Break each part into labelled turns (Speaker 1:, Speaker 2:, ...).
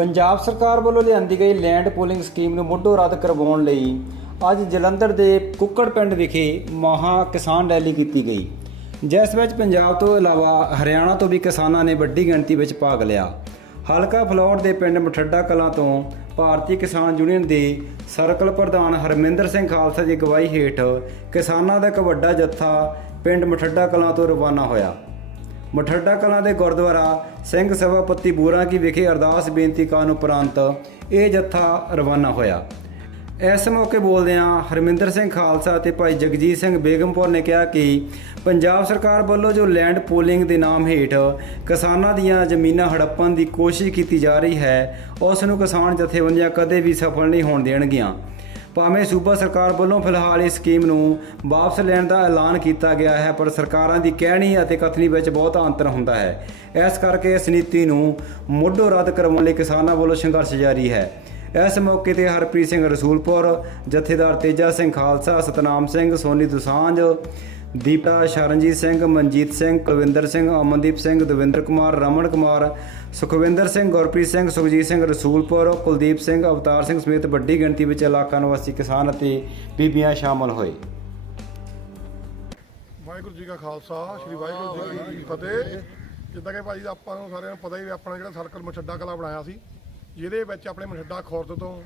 Speaker 1: ਪੰਜਾਬ ਸਰਕਾਰ ਵੱਲੋਂ ਲਿਆਂਦੀ ਗਈ ਲੈਂਡ ਪੂਲਿੰਗ ਸਕੀਮ ਨੂੰ ਮੁੱਢੋਂ ਰੱਦ ਕਰਵਾਉਣ ਲਈ ਅੱਜ ਜਲੰਧਰ ਦੇ ਕੁੱਕੜ ਪਿੰਡ ਵਿਖੇ ਮਹਾ ਕਿਸਾਨ ਰੈਲੀ ਕੀਤੀ ਗਈ। ਜਿਸ ਵਿੱਚ ਪੰਜਾਬ ਤੋਂ ਇਲਾਵਾ ਹਰਿਆਣਾ ਤੋਂ ਵੀ ਕਿਸਾਨਾਂ ਨੇ ਵੱਡੀ ਗਿਣਤੀ ਵਿੱਚ ਭਾਗ ਲਿਆ। ਹਲਕਾ ਫਲੌਰ ਦੇ ਪਿੰਡ ਮਠੱਡਾ ਕਲਾਂ ਤੋਂ ਭਾਰਤੀ ਕਿਸਾਨ ਯੂਨੀਅਨ ਦੇ ਸਰਕਲ ਪ੍ਰਧਾਨ ਹਰਮਿੰਦਰ ਸਿੰਘ ਖਾਲਸਾ ਦੀ ਅਗਵਾਈ ਹੇਠ ਕਿਸਾਨਾਂ ਦਾ ਇੱਕ ਵੱਡਾ ਜੱਥਾ ਪਿੰਡ ਮਠੱਡਾ ਕਲਾਂ ਤੋਂ ਰਵਾਨਾ ਹੋਇਆ। ਮਠੱਡਾ ਕਲਾਂ ਦੇ ਗੁਰਦੁਆਰਾ ਸਿੰਘ ਸਭਾ ਪੱਤੀ ਬੂਰਾ ਕੀ ਵਿਖੇ ਅਰਦਾਸ ਬੇਨਤੀ ਕਰਨ ਉਪਰੰਤ ਇਹ ਜੱਥਾ ਰਵਾਨਾ ਹੋਇਆ। ਇਸ ਮੌਕੇ ਬੋਲਦਿਆਂ ਹਰਮਿੰਦਰ ਸਿੰਘ ਖਾਲਸਾ ਅਤੇ ਭਾਈ ਜਗਜੀਤ ਸਿੰਘ ਬੇਗਮਪੁਰ ਨੇ ਕਿਹਾ ਕਿ ਪੰਜਾਬ ਸਰਕਾਰ ਵੱਲੋਂ ਜੋ ਲੈਂਡ ਪੂਲਿੰਗ ਦੇ ਨਾਮ ਹੇਠ ਕਿਸਾਨਾਂ ਦੀਆਂ ਜ਼ਮੀਨਾਂ ਹੜੱਪਣ ਦੀ ਕੋਸ਼ਿਸ਼ ਕੀਤੀ ਜਾ ਰਹੀ ਹੈ, ਉਸ ਨੂੰ ਕਿਸਾਨ ਜਥੇਬੰਦੀਆਂ ਕਦੇ ਵੀ ਸਫਲ ਨਹੀਂ ਹੋਣ ਦੇਣਗੀਆਂ। ਭਾਵੇਂ ਸੂਬਾ ਸਰਕਾਰ ਵੱਲੋਂ ਫਿਲਹਾਲ ਇਸ ਸਕੀਮ ਨੂੰ ਵਾਪਸ ਲੈਣ ਦਾ ਐਲਾਨ ਕੀਤਾ ਗਿਆ ਹੈ, ਪਰ ਸਰਕਾਰਾਂ ਦੀ ਕਹਿਣੀ ਅਤੇ ਕਥਨੀ ਵਿੱਚ ਬਹੁਤ ਅੰਤਰ ਹੁੰਦਾ ਹੈ। ਇਸ ਕਰਕੇ ਇਸ ਨੀਤੀ ਨੂੰ ਮੁੱਢੋਂ ਰੱਦ ਕਰਵਾਉਣ ਲਈ ਕਿਸਾਨਾਂ ਵੱਲੋਂ ਸੰਘਰਸ਼ ਜਾਰੀ ਹੈ। ਇਸ ਮੌਕੇ ਤੇ ਹਰਪ੍ਰੀਤ ਸਿੰਘ ਰਸੂਲਪੁਰ, ਜਥੇਦਾਰ ਤੇਜਾ ਸਿੰਘ ਖਾਲਸਾ, ਸਤਨਾਮ ਸਿੰਘ, ਸੋਨੀ ਦੁਸਾਂਝ ਦੀਪਾ ਸ਼ਰਨਜੀਤ ਸਿੰਘ, ਮਨਜੀਤ ਸਿੰਘ, ਕੁਲਵਿੰਦਰ ਸਿੰਘ, ਅਮਨਦੀਪ ਸਿੰਘ, ਦਵਿੰਦਰ ਕੁਮਾਰ, ਰਮਨ ਕੁਮਾਰ, ਸੁਖਵਿੰਦਰ ਸਿੰਘ, ਗੁਰਪ੍ਰੀਤ ਸਿੰਘ, ਸੁਖਜੀਤ ਸਿੰਘ, ਰਸੂਲਪੁਰ, ਕੁਲਦੀਪ ਸਿੰਘ, ਅਵਤਾਰ ਸਿੰਘ ਸਮੇਤ ਵੱਡੀ ਗਿਣਤੀ ਵਿੱਚ ਇਲਾਕਾ ਨਿਵਾਸੀ ਕਿਸਾਨ ਅਤੇ ਬੀਬੀਆਂ ਸ਼ਾਮਲ ਹੋਏ।
Speaker 2: ਵਾਹਿਗੁਰੂ ਜੀ ਕਾ ਖਾਲਸਾ, ਸ੍ਰੀ ਵਾਹਿਗੁਰੂ ਜੀ ਕੀ ਫਤਿਹ। ਜਿੱਦਾਂ ਕਿ ਭਾਜੀ ਆਪਾਂ ਨੂੰ ਸਾਰਿਆਂ ਨੂੰ ਪਤਾ ਹੀ ਵੀ ਆਪਣਾ ਜਿਹੜਾ ਸਰਕਲ ਮਛੱਡਾ ਕਲਾ ਬਣਾਇਆ ਸੀ, ਜਿਹਦੇ ਵਿੱਚ ਆਪਣੇ ਮਛੱਡਾ ਖੁਰਦ ਤੋਂ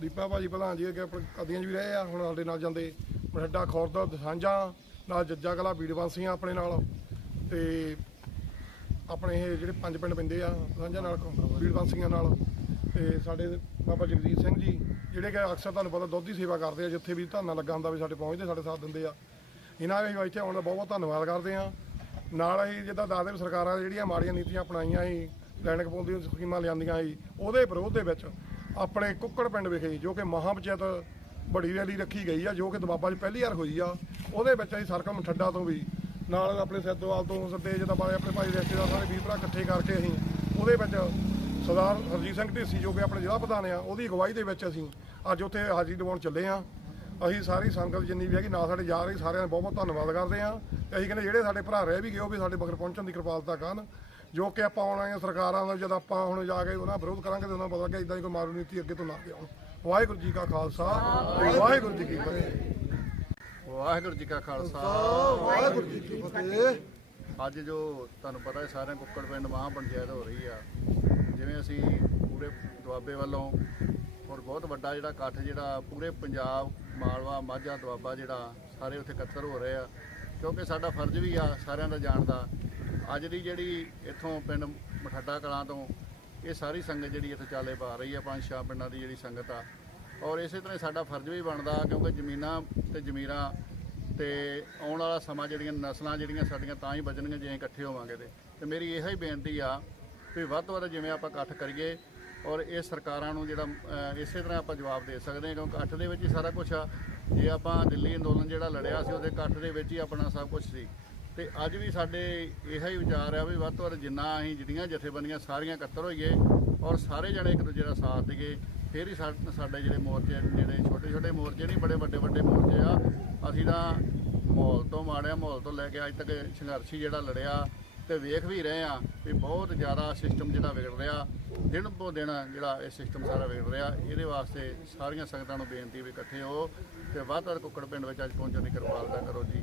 Speaker 2: ਦੀਪਾ ਭਾਜੀ, ਪ੍ਰਧਾਨ ਜੀ ਅੱਗੇ ਆਪਣੇ ਕਦੀਆਂ 'ਚ ਵੀ ਰਹੇ ਆ, ਹੁਣ ਸਾਡੇ ਨਾਲ ਜਾਂਦੇ ਮਛੱਡਾ ਖੁਰਦ ਦਸਾਂਝਾ ਨਾਲ ਜੱਜਾ ਕਲਾ ਬੀੜਵਾਸੀਆਂ ਆਪਣੇ ਨਾਲ ਤੇ ਆਪਣੇ ਇਹ ਜਿਹੜੇ ਪੰਜ ਪਿੰਡ ਪੈਂਦੇ ਆ ਦਸਾਂਝਾ ਨਾਲ ਬੀੜਵਾਸੀਆਂ ਨਾਲ ਤੇ ਸਾਡੇ ਬਾਬਾ ਜਗਜੀਤ ਸਿੰਘ ਜੀ, ਜਿਹੜੇ ਕਿ ਅਕਸਰ ਤੁਹਾਨੂੰ ਪਤਾ ਦੁੱਧ ਦੀ ਸੇਵਾ ਕਰਦੇ ਆ, ਜਿੱਥੇ ਵੀ ਧਾਨਾ ਲੱਗਾ ਹੁੰਦਾ ਵੀ ਸਾਡੇ ਪਹੁੰਚਦੇ, ਸਾਡੇ ਸਾਥ ਦਿੰਦੇ ਆ। ਇਹਨਾਂ ਦੇ ਇੱਥੇ ਆਉਣ ਦਾ ਬਹੁਤ ਬਹੁਤ ਧੰਨਵਾਦ ਕਰਦੇ ਆ। ਨਾਲ ਅਸੀਂ ਜਿੱਦਾਂ ਦੱਸਦੇ ਵੀ ਸਰਕਾਰਾਂ ਜਿਹੜੀਆਂ ਮਾੜੀਆਂ ਨੀਤੀਆਂ ਅਪਣਾਈਆਂ ਸੀ ਲੈਣਕ ਪੂਲ ਸਕੀਮਾਂ ਲਿਆਂਦੀਆਂ ਸੀ, ਉਹਦੇ ਵਿਰੋਧ ਦੇ ਵਿੱਚ ਆਪਣੇ ਕੁੱਕੜ ਪਿੰਡ ਵਿਖੇ ਜੋ ਕਿ ਮਹਾਂ ਪੰਚਾਇਤ ਬੜੀ ਰੈਲੀ ਰੱਖੀ ਗਈ ਆ, ਜੋ ਕਿ ਦਬਾਬਾ 'ਚ ਪਹਿਲੀ ਵਾਰ ਹੋਈ ਆ। ਉਹਦੇ ਵਿੱਚ ਅਸੀਂ ਸਰਕਲ ਮਠੱਡਾ ਤੋਂ ਵੀ, ਨਾਲ ਆਪਣੇ ਸੈਦੋਵਾਲ ਤੋਂ ਸੱਦੇ ਜਿੱਦਾਂ ਬਾਰੇ ਆਪਣੇ ਭਾਈ ਰਿਸ਼ਤੇਦਾਰ ਸਾਰੇ ਵੀਰ ਭਰਾ ਇਕੱਠੇ ਕਰਕੇ ਅਸੀਂ ਉਹਦੇ ਵਿੱਚ ਸਰਦਾਰ ਹਰਜੀਤ ਸਿੰਘ ਢੇਸੀ ਜੋ ਕਿ ਆਪਣੇ ਜ਼ਿਲ੍ਹਾ ਪ੍ਰਧਾਨ ਆ, ਉਹਦੀ ਅਗਵਾਈ ਦੇ ਵਿੱਚ ਅਸੀਂ ਅੱਜ ਉੱਥੇ ਹਾਜ਼ਰੀ ਦਿਵਾਉਣ ਚੱਲੇ ਆ। ਅਸੀਂ ਸਾਰੀ ਸੰਗਤ ਜਿੰਨੀ ਵੀ ਹੈਗੀ, ਨਾਲ ਸਾਡੇ ਜਾ ਰਹੀ ਸਾਰਿਆਂ ਦਾ ਬਹੁਤ ਬਹੁਤ ਧੰਨਵਾਦ ਕਰਦੇ ਆ। ਤੇ ਅਸੀਂ ਕਹਿੰਦੇ ਜਿਹੜੇ ਸਾਡੇ ਭਰਾ ਰਹਿ ਵੀ ਗਏ, ਉਹ ਵੀ ਸਾਡੇ ਮਗਰ ਪਹੁੰਚਣ ਦੀ ਕਿਰਪਾਲਤਾ ਕਰਨ, ਜੋ ਕਿ ਆਪਾਂ ਆਉਣ ਵਾਲੀਆਂ ਸਰਕਾਰਾਂ ਦਾ, ਜਦ ਆਪਾਂ ਹੁਣ ਜਾ ਕੇ ਉਹਨਾਂ ਵਿਰੋਧ ਕਰਾਂਗੇ, ਤਾਂ ਉਹਨਾਂ ਨੂੰ ਪਤਾ ਕਿ ਇਦਾਂ ਦੀ ਕੋਈ ਮਾਰੂ ਨੀਤੀ ਅੱਗੇ ਤੋਂ ਨਾ ਆਉਣ। ਵਾਹਿਗੁਰੂ ਜੀ ਕਾ ਖਾਲਸਾ। ਵਾਹਿਗੁਰੂ ਜੀ ਕੀ ਫਤਿਹ।
Speaker 3: ਵਾਹਿਗੁਰੂ ਜੀ ਕਾ ਖਾਲਸਾ।
Speaker 2: ਵਾਹਿਗੁਰੂ ਜੀ ਕੀ ਫਤਿਹ।
Speaker 3: ਅੱਜ ਜੋ ਤੁਹਾਨੂੰ ਪਤਾ ਹੈ ਸਾਰਿਆਂ ਕੁੱਕੜ ਪਿੰਡ ਮਹਾਂ ਪੰਚਾਇਤ ਹੋ ਰਹੀ ਆ। ਜਿਵੇਂ ਅਸੀਂ ਪੂਰੇ ਦੁਆਬੇ ਵੱਲੋਂ ਔਰ ਬਹੁਤ ਵੱਡਾ ਜਿਹੜਾ ਇਕੱਠ ਜਿਹੜਾ ਪੂਰੇ ਪੰਜਾਬ ਮਾਲਵਾ ਮਾਝਾ ਦੁਆਬਾ ਜਿਹੜਾ ਸਾਰੇ ਉੱਥੇ ਇਕੱਤਰ ਹੋ ਰਹੇ ਆ। ਕਿਉਂਕਿ ਸਾਡਾ ਫਰਜ਼ ਵੀ ਆ ਸਾਰਿਆਂ ਦਾ ਜਾਣ ਦਾ ਅੱਜ ਦੀ ਜਿਹੜੀ ਇੱਥੋਂ ਪਿੰਡ ਮਠੱਡਾ ਕਲਾਂ ਤੋਂ ਇਹ ਸਾਰੀ ਸੰਗਤ ਜਿਹੜੀ ਇੱਥੇ ਚਾਲੇ ਪਾ ਰਹੀ ਆ, ਪੰਜ ਛੇ ਪਿੰਡਾਂ ਦੀ ਜਿਹੜੀ ਸੰਗਤ ਆ। ਔਰ ਇਸੇ ਤਰ੍ਹਾਂ ਹੀ ਸਾਡਾ ਫਰਜ਼ ਵੀ ਬਣਦਾ, ਕਿਉਂਕਿ ਜ਼ਮੀਨਾਂ ਤੇ ਜ਼ਮੀਰਾਂ ਤੇ ਆਉਣ ਵਾਲਾ ਸਮਾਂ ਜਿਹੜੀਆਂ ਨਸਲਾਂ ਜਿਹੜੀਆਂ ਸਾਡੀਆਂ ਤਾਂ ਹੀ ਬਚਣਗੀਆਂ ਜੇ ਇਕੱਠੇ ਹੋਵਾਂਗੇ ਤੇ। ਤੇ ਮੇਰੀ ਇਹੋ ਹੀ ਬੇਨਤੀ ਆ ਵੀ ਵੱਧ ਤੋਂ ਵੱਧ ਜਿਵੇਂ ਆਪਾਂ ਇਕੱਠ ਕਰੀਏ ਔਰ ਇਹ ਸਰਕਾਰਾਂ ਨੂੰ ਜਿਹੜਾ ਇਸੇ ਤਰ੍ਹਾਂ ਆਪਾਂ ਜਵਾਬ ਦੇ ਸਕਦੇ ਹਾਂ, ਕਿਉਂਕਿ ਇਕੱਠ ਦੇ ਵਿੱਚ ਹੀ ਸਾਰਾ ਕੁਝ ਆ। ਜੇ ਆਪਾਂ ਦਿੱਲੀ ਅੰਦੋਲਨ ਜਿਹੜਾ ਲੜਿਆ ਸੀ, ਉਹਦੇ ਇਕੱਠ ਦੇ ਵਿੱਚ ਹੀ ਆਪਣਾ ਸਭ ਕੁਝ ਸੀ। ਤੇ ਅੱਜ ਵੀ ਸਾਡੇ ਇਹੋ ਹੀ ਵਿਚਾਰ ਆ ਵੀ ਵੱਧ ਤੋਂ ਵੱਧ ਜਿੰਨਾ ਅਸੀਂ ਜਿਹੜੀਆਂ ਜਥੇਬੰਦੀਆਂ ਸਾਰੀਆਂ ਇਕੱਤਰ ਹੋਈਏ ਔਰ ਸਾਰੇ ਜਣੇ ਇੱਕ ਦੂਜੇ ਦਾ ਸਾਥ ਦੇਈਏ, ਫਿਰ ਹੀ ਸਾਡੇ ਜਿਹੜੇ ਮੋਰਚੇ ਜਿਹੜੇ ਛੋਟੇ ਛੋਟੇ ਮੋਰਚੇ ਨਹੀਂ, ਬੜੇ ਵੱਡੇ ਵੱਡੇ ਮੋਰਚੇ ਆ, ਅਸੀਂ ਤਾਂ ਮਾਹੌਲ ਤੋਂ ਮਾੜਿਆ ਮਾਹੌਲ ਤੋਂ ਲੈ ਕੇ ਅੱਜ ਤੱਕ ਸੰਘਰਸ਼ੀ ਜਿਹੜਾ ਲੜਿਆ ਤੇ ਵੇਖ ਵੀ ਰਹੇ ਆ ਵੀ ਬਹੁਤ ਜ਼ਿਆਦਾ ਸਿਸਟਮ ਜਿਹੜਾ ਵਿਗੜ ਰਿਹਾ, ਦਿਨ ਪੋ ਦਿਨ ਜਿਹੜਾ ਇਹ ਸਿਸਟਮ ਸਾਰਾ ਵਿਗੜ ਰਿਹਾ, ਇਹਦੇ ਵਾਸਤੇ ਸਾਰੀਆਂ ਸੰਗਤਾਂ ਨੂੰ ਬੇਨਤੀ ਵੀ ਇਕੱਠੇ ਹੋ ਤੇ ਵੱਧ ਤੋਂ ਵੱਧ ਕੁੱਕੜ ਪਿੰਡ ਵਿੱਚ ਅੱਜ ਪਹੁੰਚਣ ਦੀ ਕਿਰਪਾਲਤਾ ਕਰੋ ਜੀ।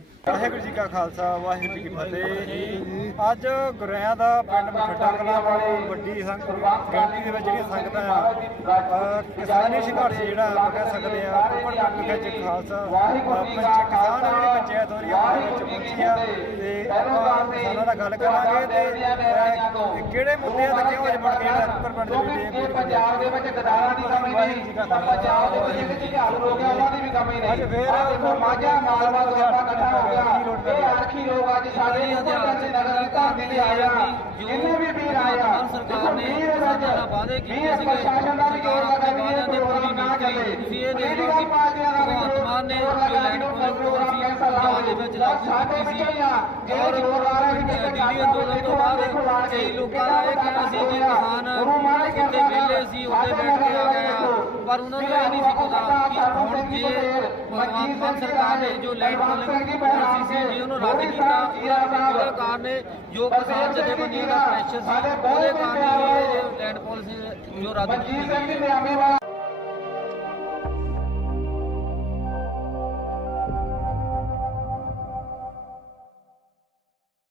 Speaker 1: ਵਾਹਿਗੁਰੂ ਜੀ ਕਾ ਖਾਲਸਾ ਵਾਹਿਗੁਰੂ ਜੀ ਕੀ ਫਤਿਹ। ਅੱਜ ਗੁਰਿਆਂ ਦਾ ਪਿੰਡ ਮਠੱਡਾ ਕਲਾਂ ਤੋਂ ਵੱਡੀ ਸੰਗਤ ਗਿਣਤੀ ਦੇ ਵਿੱਚ ਜਿਹੜੀ ਸੰਗਤਾਂ ਆ ਕਿਸਾਨੀ ਸੰਘਰਸ਼ ਜਿਹੜਾ ਆਪਾਂ ਕਹਿ ਸਕਦੇ ਆ ਕੁੱਕੜ ਪਿੰਡ ਵਿੱਚ ਖਾਲਸਾ ਕਿਸਾਨ ਜਿਹੜੀ ਪੰਚਾਇਤ ਹੋ ਰਹੀ ਆ ਵਿੱਚ ਪਹੁੰਚੀ ਆ ਤੇ ਆਪਾਂ ਕਿਸਾਨਾਂ ਨਾਲ ਗੱਲ ਕਰਾਂਗੇ ਤੇ ਕਿਹੜੇ ਮੁੱਦੇ ਆ ਤੇ। ਕਿਉਂ ਅੱਜ ਮੁੜ ਕੇ ਜਿਹੜਾ ਪਿੰਡ ਦੇ ਵਿੱਚ
Speaker 4: ਪੰਜਾਬ ਦੇ ਵਿੱਚ ਗਦਾਰਾਂ ਦੀ ਕਮੀ ਨਹੀਂ ਪੰਜਾਬ ਦੇ ਵਿੱਚ ਇੱਕ ਝਾੜੂ ਹੋ ਗਿਆ ਉਹਨਾਂ ਦੀ ਵੀ ਕਮੀ ਨਹੀਂ।
Speaker 1: ਅੱਜ ਫੇਰ
Speaker 4: ਮਾਝਾ ਮਾਲਵਾ ਹੋ ਗਿਆ ਇਹ ਅਰਖੀ ਲੋਕ ਅੱਜ ਸਾਡੇ ਉੱਪਰ ਦੇ ਨਗਰ ਨਿਗਮ ਦੇ ਆਏ ਆ। ਜਿੰਨੇ ਵੀ ਵੀਰ ਆਏ ਆ
Speaker 5: ਸਰਕਾਰ ਨੇ ਸਾਡਾ ਵਾਅਦੇ ਕੀਤੇ ਸੀਗੇ।
Speaker 4: ਪ੍ਰਸ਼ਾਸਨ ਦਾ ਵੀ ਜੋਰ ਲੱਗਾ ਵੀ ਇਹ ਪ੍ਰੋਗਰਾਮ ਨਾ ਚੱਲੇ।
Speaker 5: ਤੁਸੀਂ ਇਹ ਦੇਖ ਕਿ
Speaker 4: ਪਾਰਟੀਆਂ ਦਾ ਵੀ
Speaker 5: ਭਗਵੰਤ ਮਾਨ ਨੇ
Speaker 4: ਪ੍ਰੋਗਰਾਮ ਕੈਂਸਲ ਨਾ
Speaker 5: ਪੰਜਾਬ ਦੇ ਵਿੱਚ
Speaker 4: ਸਾਡੇ
Speaker 5: ਕੀਤੀ
Speaker 4: ਵਿੱਚ
Speaker 5: ਸੀ।
Speaker 4: ਆ। ਜੇ
Speaker 5: ਔਰ
Speaker 4: ਜੋਰ ਲਾ ਰਹੇ ਕਿਤੇ
Speaker 5: ਦਿੱਲੀ ਅੰਦੋਲਨ ਤੋਂ ਬਾਅਦ ਕਈ ਲੋਕਾਂ ਦਾ ਇਹ ਕਹਿਣਾ ਸੀ ਕਿ ਕਿਸਾਨ ਜਿੱਥੇ ਵਿਹਲੇ ਸੀ ਉੱਥੇ ਬੈਠ ਕੇ ਆ ਗਏ ਆ। ਪਰ ਉਹਨਾਂ ਨੂੰ ਇਹ ਨਹੀਂ ਸੀ ਪਤਾ ਕਿ ਹੁਣ ਜੇ ਮਾਨ ਸਰਕਾਰ ਨੇ ਜੋ ਲੈਂਡ ਪੋਲਿੰਗ ਪਾਲਿਸੀ ਸੀ ਜੀ ਉਹਨੂੰ ਰੱਦ ਕੀਤਾ ਜੋ ਕਿਸਾਨ ਜਥੇਬੰਦੀਆਂ ਦਾ ਪ੍ਰੈਸ਼ਰ ਸੀ ਉਹਦੇ ਕਾਰਨ ਇਹ ਲੈਂਡ ਪਾਲਿਸੀ ਜੋ ਰੱਦ ਕੀਤੀ। ਗਈ